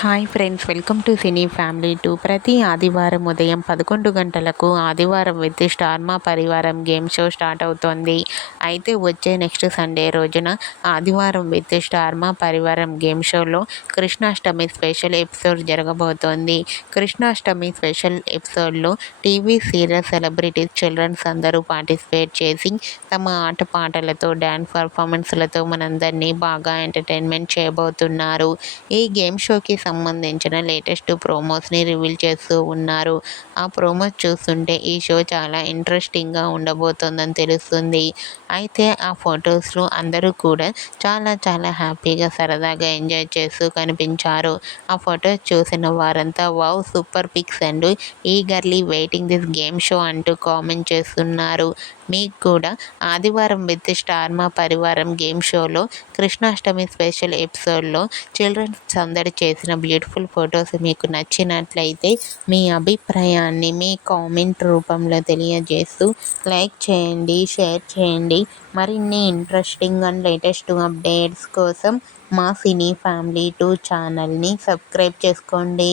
Hi friends, welcome to cine family 2. ప్రతి ఆదివారం ఉదయం 11 గంటలకు ఆదివారం విత్ స్టార్ మా పరివారం గేమ్ షో స్టార్ట్ అవుతోంది. అయితే వచ్చే నెక్స్ట్ సండే రోజున ఆదివారం విత్ స్టార్ మా పరివారం గేమ్ షోలో కృష్ణాష్టమి స్పెషల్ ఎపిసోడ్ జరగబోతోంది. కృష్ణాష్టమి స్పెషల్ ఎపిసోడ్లో టీవీ సీరియల్ సెలబ్రిటీస్, చిల్డ్రన్స్ అందరూ పార్టిసిపేట్ చేసి తమ ఆటపాటలతో, డ్యాన్స్ పర్ఫార్మెన్స్లతో మనందరినీ బాగా ఎంటర్టైన్మెంట్ చేయబోతున్నారు. ఈ గేమ్ షోకి సంబంధించిన లేటెస్ట్ ప్రోమోస్ని రివీల్ చేస్తూ ఉన్నారు. ఆ ప్రోమోస్ చూస్తుంటే ఈ షో చాలా ఇంట్రెస్టింగ్గా ఉండబోతోందని తెలుస్తుంది. అయితే ఆ ఫొటోస్లో అందరూ కూడా చాలా హ్యాపీగా, సరదాగా ఎంజాయ్ చేస్తూ కనిపించారు. ఆ ఫొటోస్ చూసిన వారంతా wow, super pics and eagerly waiting this game show అంటూ కామెంట్ చేస్తున్నారు. మీకు కూడా ఆదివారం విత్ స్టార్ మా పరివారం గేమ్ షోలో కృష్ణాష్టమి స్పెషల్ ఎపిసోడ్లో చిల్డ్రన్స్ సందడి చేసిన బ్యూటిఫుల్ ఫొటోస్ మీకు నచ్చినట్లయితే మీ అభిప్రాయాన్ని మీ కామెంట్ రూపంలో తెలియజేస్తూ లైక్ చేయండి, షేర్ చేయండి. మరిన్ని ఇంట్రెస్టింగ్ అండ్ లేటెస్ట్ అప్డేట్స్ కోసం మా సినీ ఫ్యామిలీ 2 ఛానల్ని సబ్స్క్రైబ్ చేసుకోండి.